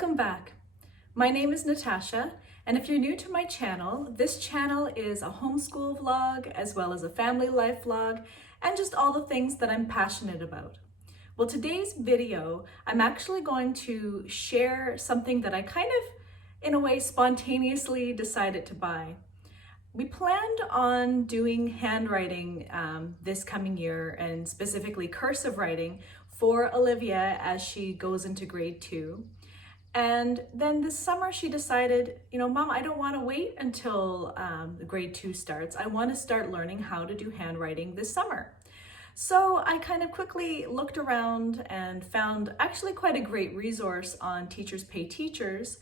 Welcome back. My name is Natasha, and if you're new to my channel, this channel is a homeschool vlog as well as a family life vlog and just all the things that I'm passionate about. Well, today's video, I'm actually going to share something that I kind of, in a way, spontaneously decided to buy. We planned on doing handwriting this coming year, and specifically cursive writing for Olivia as she goes into grade 2. And then this summer she decided, Mom, I don't want to wait until grade 2 starts. I want to start learning how to do handwriting this summer. So I kind of quickly looked around and found actually quite a great resource on Teachers Pay Teachers.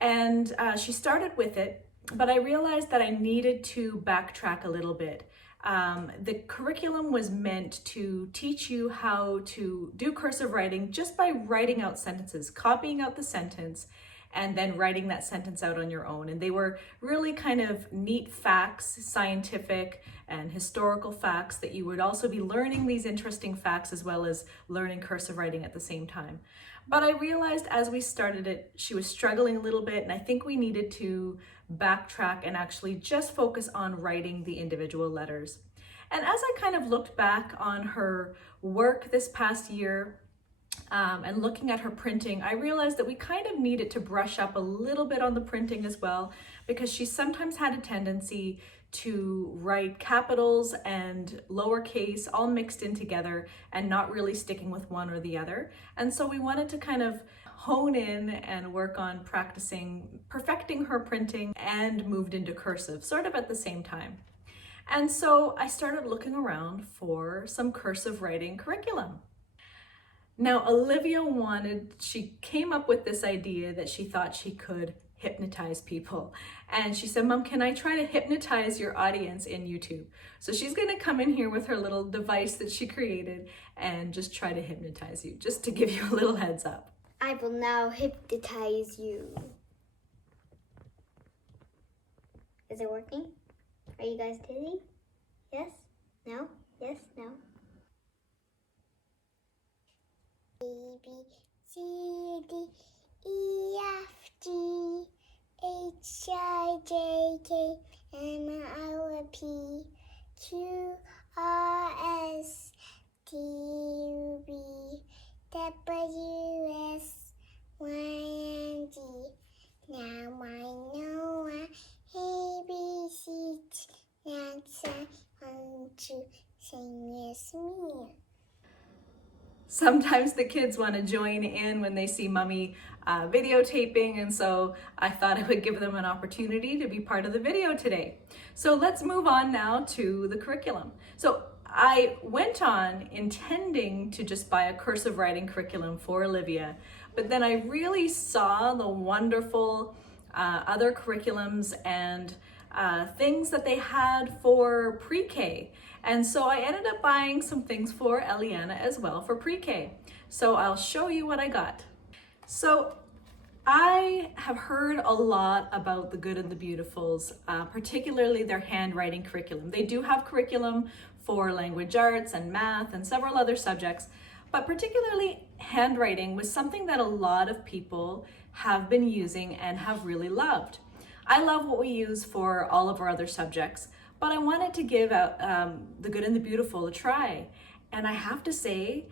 And she started with it, but I realized that I needed to backtrack a little bit. The curriculum was meant to teach you how to do cursive writing just by writing out sentences, copying out the sentence, and then writing that sentence out on your own. And they were really kind of neat facts, scientific and historical facts, that you would also be learning these interesting facts as well as learning cursive writing at the same time. But I realized as we started it, she was struggling a little bit, and I think we needed to backtrack and actually just focus on writing the individual letters. And as I kind of looked back on her work this past year and looking at her printing, I realized that we kind of needed to brush up a little bit on the printing as well, because she sometimes had a tendency to write capitals and lowercase all mixed in together and not really sticking with one or the other. And so we wanted to kind of hone in and work on perfecting her printing, and moved into cursive sort of at the same time. And so I started looking around for some cursive writing curriculum. Now, Olivia she came up with this idea that she thought she could hypnotize people. And she said, Mom, can I try to hypnotize your audience in YouTube? So she's going to come in here with her little device that she created and just try to hypnotize you, just to give you a little heads up. I will now hypnotize you. Is it working? Are you guys dizzy? Yes? No? Yes? No? A, B, C, D, E, F, G, H, I, J, K, M, L, P, Q, R, S, T, U, V, W, S, Y, and Z. Now I know A, B, C, D, that's I want to sing yes me. Sometimes the kids want to join in when they see Mommy videotaping, and so I thought I would give them an opportunity to be part of the video today. So let's move on now to the curriculum. So I went on intending to just buy a cursive writing curriculum for Olivia, but then I really saw the wonderful other curriculums and things that they had for pre-K. And so I ended up buying some things for Eliana as well for pre-K. So I'll show you what I got. So I have heard a lot about the Good and the Beautifuls, particularly their handwriting curriculum. They do have curriculum for language arts and math and several other subjects, but particularly handwriting was something that a lot of people have been using and have really loved. I love what we use for all of our other subjects, but I wanted to give out the Good and the Beautiful a try. And I have to say,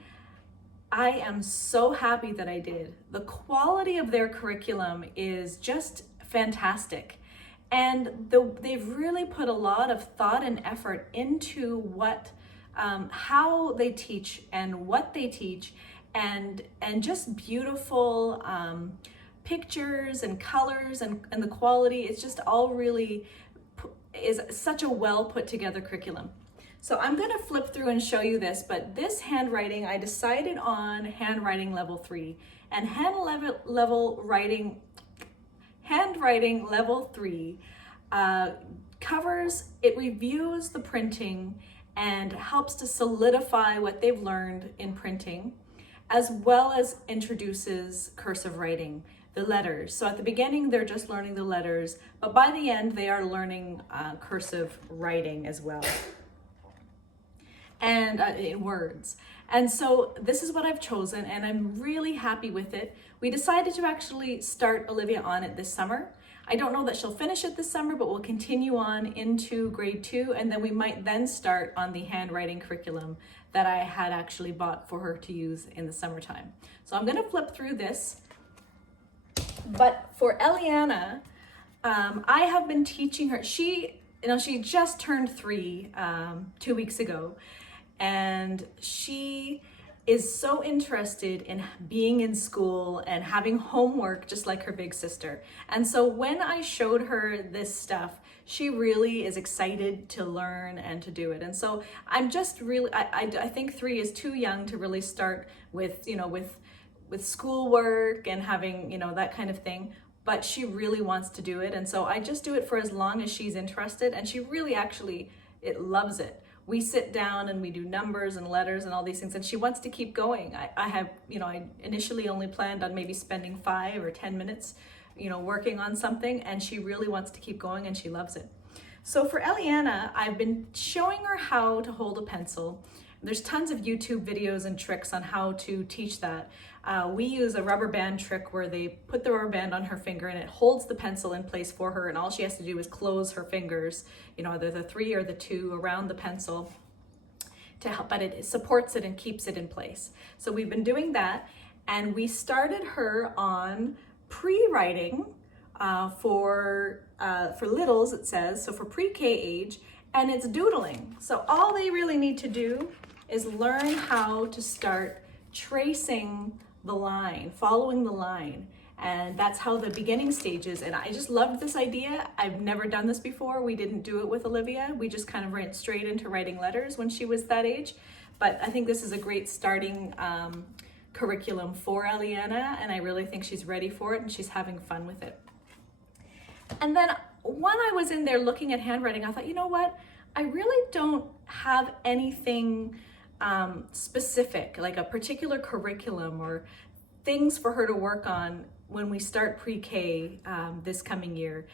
I am so happy that I did. The quality of their curriculum is just fantastic. And they've really put a lot of thought and effort into how they teach and what they teach, and just beautiful pictures and colors and the quality. It's just all really is such a well put together curriculum. So I'm going to flip through and show you this, but this handwriting, I decided on handwriting level 3, and handwriting level 3 reviews the printing and helps to solidify what they've learned in printing, as well as introduces cursive writing, the letters. So at the beginning, they're just learning the letters, but by the end, they are learning cursive writing as well. and in words. And so this is what I've chosen, and I'm really happy with it. We decided to actually start Olivia on it this summer. I don't know that she'll finish it this summer, but we'll continue on into grade 2, and then we might then start on the handwriting curriculum that I had actually bought for her to use in the summertime. So I'm gonna flip through this. But for Eliana, I have been teaching her. She just turned 3 2 weeks ago, and she is so interested in being in school and having homework just like her big sister. And so when I showed her this stuff, she really is excited to learn and to do it. And so I'm just really, I think 3 is too young to really start with, with schoolwork and having, that kind of thing. But she really wants to do it. And so I just do it for as long as she's interested. And she really it loves it. We sit down and we do numbers and letters and all these things, and she wants to keep going. I initially only planned on maybe spending 5 or 10 minutes, working on something, and she really wants to keep going and she loves it. So for Eliana, I've been showing her how to hold a pencil. There's tons of YouTube videos and tricks on how to teach that. We use a rubber band trick where they put the rubber band on her finger and it holds the pencil in place for her, and all she has to do is close her fingers, either the 3 or the 2 around the pencil to help, but it supports it and keeps it in place. So we've been doing that, and we started her on pre-writing for littles, it says, so for pre-K age, and it's doodling. So all they really need to do is learn how to start tracing the line, following the line. And that's how the beginning stage is. And I just loved this idea. I've never done this before. We didn't do it with Olivia. We just kind of went straight into writing letters when she was that age. But I think this is a great starting curriculum for Eliana, and I really think she's ready for it and she's having fun with it. And then when I was in there looking at handwriting, I thought, you know what? I really don't have anything specific, like a particular curriculum or things for her to work on when we start pre-K this coming year.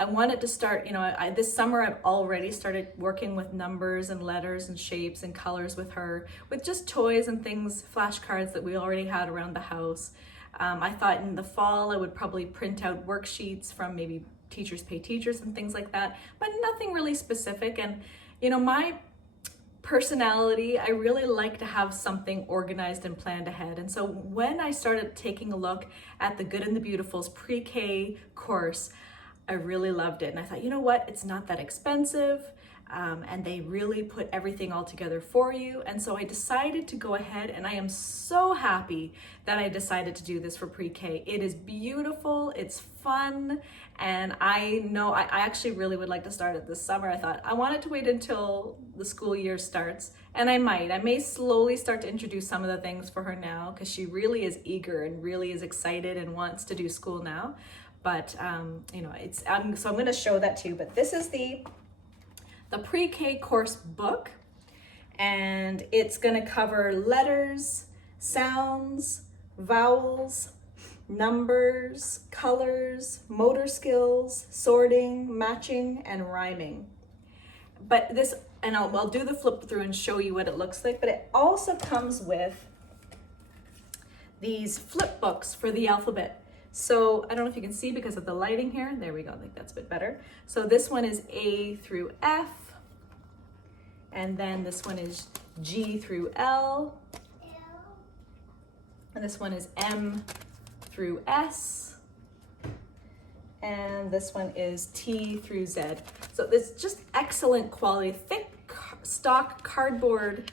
I wanted to start, this summer I've already started working with numbers and letters and shapes and colors with her, with just toys and things, flashcards that we already had around the house. I thought in the fall I would probably print out worksheets from maybe Teachers Pay Teachers and things like that, but nothing really specific. And my personality, I really like to have something organized and planned ahead. And so when I started taking a look at the Good and the Beautiful's pre-K course, I really loved it. And I thought, you know what, it's not that expensive, and they really put everything all together for you. And so I decided to go ahead, and I am so happy that I decided to do this for pre-K. It is beautiful, it's fun, and I know I actually really would like to start it this summer. I thought I wanted to wait until the school year starts, and I may slowly start to introduce some of the things for her now, because she really is eager and really is excited and wants to do school now. But so I'm going to show that to you. But this is the pre-K course book, and it's going to cover letters, sounds, vowels, numbers, colors, motor skills, sorting, matching, and rhyming. But this, and I'll do the flip through and show you what it looks like, but it also comes with these flip books for the alphabet. So I don't know if you can see because of the lighting here. There we go, I think that's a bit better. So this one is A through F, and then this one is G through L, and this one is M through S, and this one is T through Z. So it's just excellent quality, thick stock cardboard,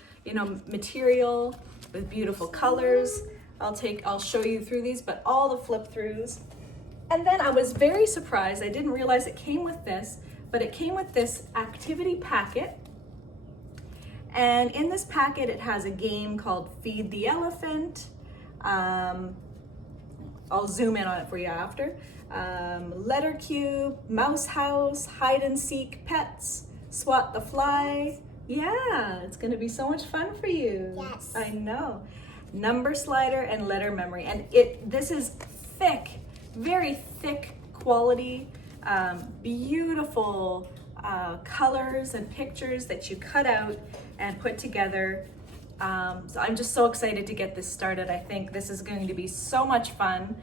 material with beautiful colors. I'll show you through these, but all the flip throughs. And then I was very surprised. I didn't realize it came with this, but it came with this activity packet. And in this packet, it has a game called Feed the Elephant. I'll zoom in on it for you after. Letter Cube, Mouse House, Hide and Seek Pets, Swat the Fly. Yeah, it's gonna be so much fun for you. Yes. I know. Number slider and letter memory. And this is thick, very thick quality, beautiful colors and pictures that you cut out and put together. So I'm just so excited to get this started. I think this is going to be so much fun.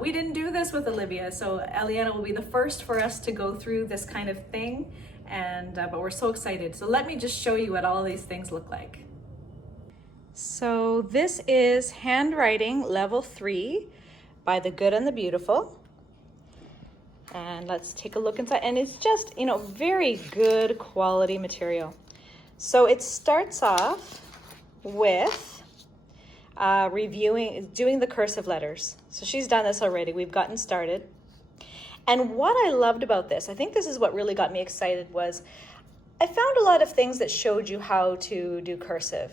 We didn't do this with Olivia, so Eliana will be the first for us to go through this kind of thing, and but we're so excited. So let me just show you what all these things look like. So this is Handwriting Level 3 by The Good and the Beautiful. And let's take a look inside. And it's just, you know, very good quality material. So it starts off with doing the cursive letters. So she's done this already. We've gotten started. And what I loved about this, I think this is what really got me excited, was I found a lot of things that showed you how to do cursive.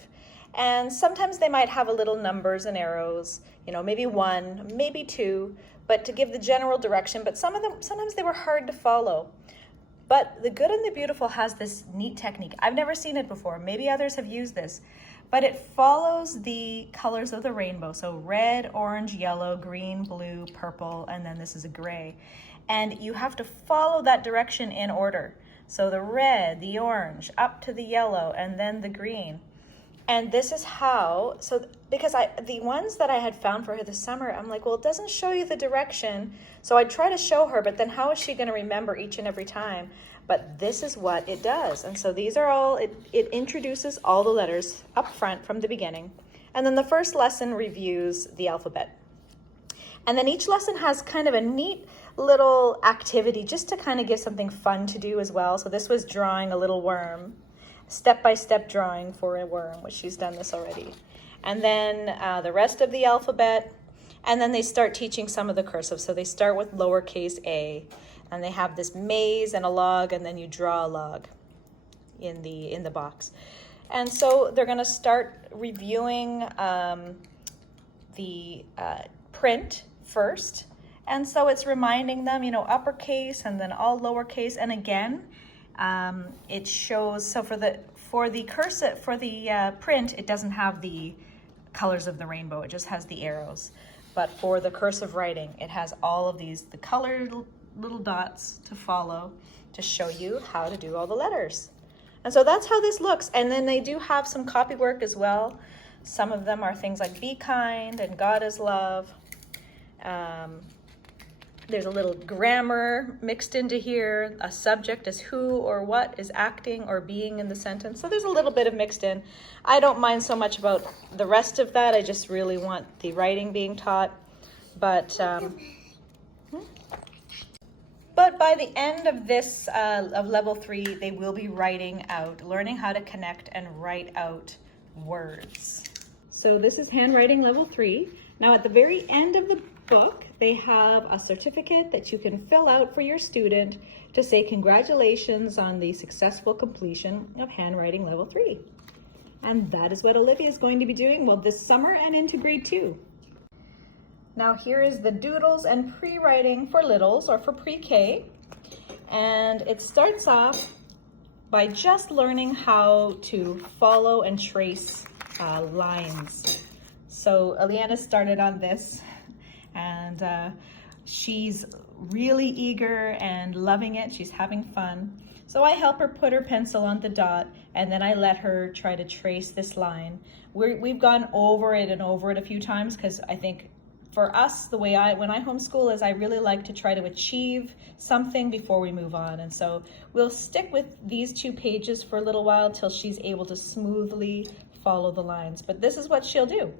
And sometimes they might have a little numbers and arrows, you know, maybe 1, maybe 2, but to give the general direction. But some of them, sometimes they were hard to follow. But The Good and the Beautiful has this neat technique. I've never seen it before. Maybe others have used this. But it follows the colors of the rainbow. So red, orange, yellow, green, blue, purple, and then this is a gray. And you have to follow that direction in order. So the red, the orange, up to the yellow, and then the green. And this is how, so because the ones that I had found for her this summer, I'm like, well, it doesn't show you the direction. So I try to show her, but then how is she going to remember each and every time? But this is what it does. And so these are all, it introduces all the letters up front from the beginning. And then the first lesson reviews the alphabet. And then each lesson has kind of a neat little activity just to kind of give something fun to do as well. So this was drawing a little worm, step-by-step drawing for a worm, which she's done this already. And then the rest of the alphabet. And then they start teaching some of the cursive. So they start with lowercase a. And they have this maze and a log, and then you draw a log in the box. And so they're going to start reviewing the print first. And so it's reminding them, you know, uppercase and then all lowercase. And again, it shows, so for the cursive, for the print, it doesn't have the colors of the rainbow. It just has the arrows. But for the cursive writing, it has all of these, the colored little dots to follow to show you how to do all the letters. And so that's how this looks. And then they do have some copy work as well. Some of them are things like be kind and God is love. There's a little grammar mixed into here. A subject is who or what is acting or being in the sentence. So there's a little bit of mixed in. I don't mind so much about the rest of that. I just really want the writing being taught. But by the end of this, of level 3, they will be writing out, learning how to connect and write out words. So this is Handwriting Level 3. Now at the very end of the book, they have a certificate that you can fill out for your student to say congratulations on the successful completion of Handwriting Level 3. And that is what Olivia is going to be doing, well, this summer and into grade 2. Now here is the Doodles and Pre-Writing for littles, or for pre-K. And it starts off by just learning how to follow and trace lines. So Eliana started on this, and she's really eager and loving it. She's having fun. So I help her put her pencil on the dot, and then I let her try to trace this line. We've gone over it and over it a few times, because I think for us, the way when I homeschool is I really like to try to achieve something before we move on. And so we'll stick with these 2 pages for a little while till she's able to smoothly follow the lines. But this is what she'll do.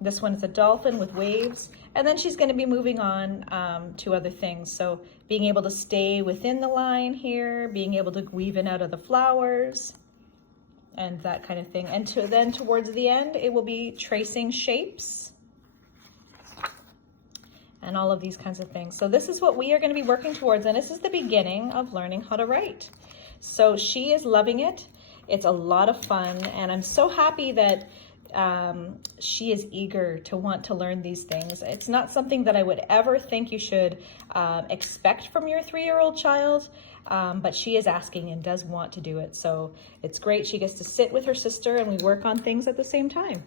This one is a dolphin with waves, and then she's going to be moving on to other things. So being able to stay within the line here, being able to weave in out of the flowers, and that kind of thing. And then towards the end, it will be tracing shapes and all of these kinds of things. So this is what we are going to be working towards, and this is the beginning of learning how to write. So she is loving it. It's a lot of fun, and I'm so happy that she is eager to want to learn these things. It's not something that I would ever think you should expect from your 3-year-old child, but she is asking and does want to do it. So it's great. She gets to sit with her sister and we work on things at the same time.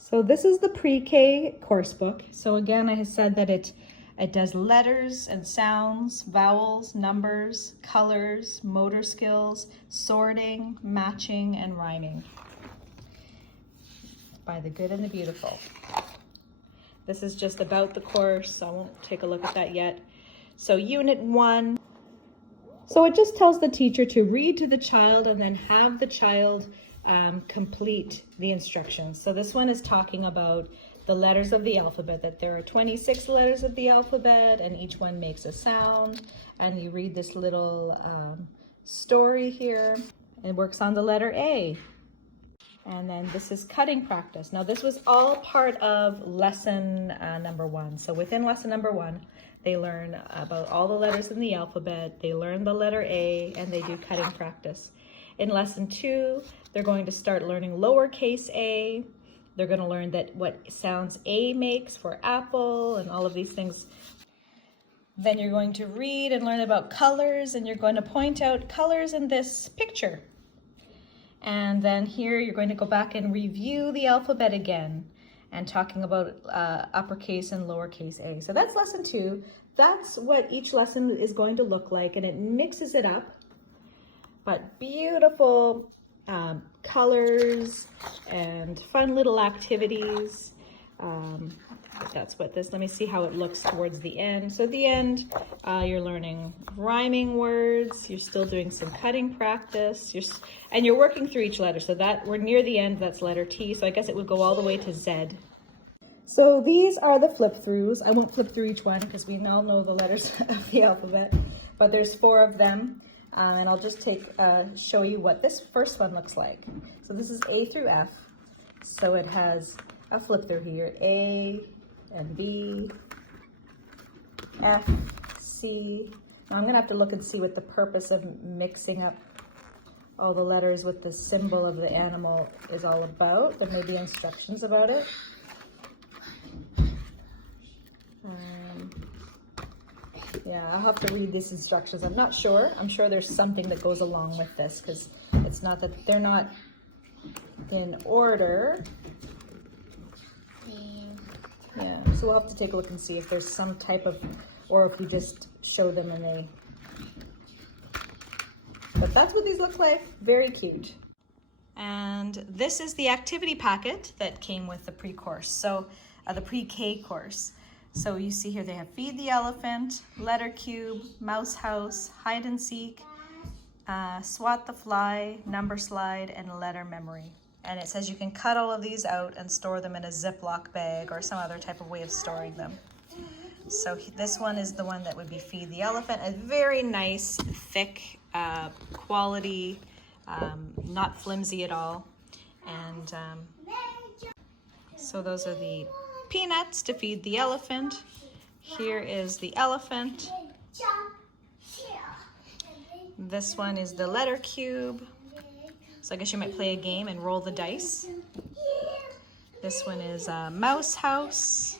So this is the pre-K course book. So again, I have said that it It does letters and sounds, vowels, numbers, colors, motor skills, sorting, matching, and rhyming. By the Good and the Beautiful. This is just about the course. I won't take a look at that yet. So Unit 1. So it just tells the teacher to read to the child and then have the child complete the instructions. So this one is talking about the letters of the alphabet, that there are 26 letters of the alphabet and each one makes a sound. And you read this little story here. It works on the letter A. And then this is cutting practice. Now this was all part of lesson number 1. So within lesson number 1, they learn about all the letters in the alphabet, they learn the letter A, and they do cutting practice. In lesson 2, they're going to start learning lowercase a. They're going to learn that what sounds A makes for apple and all of these things. Then you're going to read and learn about colors, and you're going to point out colors in this picture. And then here you're going to go back and review the alphabet again and talking about uppercase and lowercase a. So that's lesson 2. That's what each lesson is going to look like, and it mixes it up. But beautiful colors and fun little activities. That's what this, let me see how it looks towards the end. So at the end, you're learning rhyming words, you're still doing some cutting practice, and you're working through each letter. So that we're near the end, that's letter T, so I guess it would go all the way to Z. So these are the flip throughs. I won't flip through each one because we all know the letters of the alphabet, but there's 4 of them. And I'll just show you what this first one looks like. So this is A through F. So it has a flip through here, A and B, F, C. Now I'm gonna have to look and see what the purpose of mixing up all the letters with the symbol of the animal is all about. There may be instructions about it. Yeah, I'll have to read these instructions. I'm not sure. I'm sure there's something that goes along with this because it's not that they're not in order. Yeah, so we'll have to take a look and see if there's some type of, or if we just show them and they, but that's what these look like. Very cute. And this is the activity packet that came with the pre-course, so the pre-K course. So you see here they have Feed the Elephant, Letter Cube, Mouse House, Hide and Seek, Swat the Fly, Number Slide, and Letter Memory. And it says you can cut all of these out and store them in a Ziploc bag or some other type of way of storing them. So this one is the one that would be Feed the Elephant. A very nice, thick, quality, not flimsy at all. And so those are the peanuts to feed the elephant. Here is the elephant. This one is the letter cube. So I guess you might play a game and roll the dice. This one is a mouse house.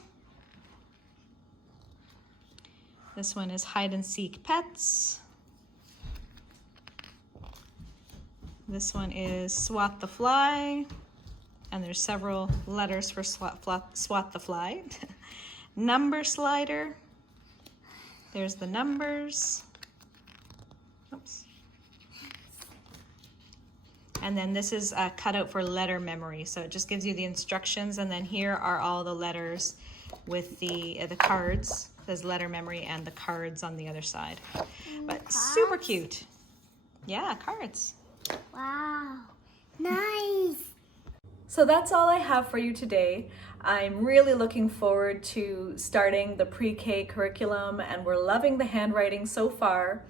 This one is hide and seek pets. This one is swat the fly. And there's several letters for swat the fly. Number slider. There's the numbers. Oops. And then this is a cutout for letter memory. So it just gives you the instructions, and then here are all the letters with the cards. There's letter memory and the cards on the other side. But cards? Super cute. Yeah, cards. Wow, nice. So that's all I have for you today. I'm really looking forward to starting the pre-K curriculum, and we're loving the handwriting so far.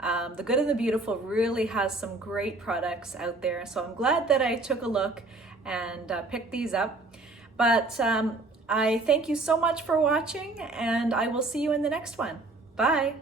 The Good and the Beautiful really has some great products out there, so I'm glad that I took a look and picked these up. But I thank you so much for watching, and I will see you in the next one. Bye!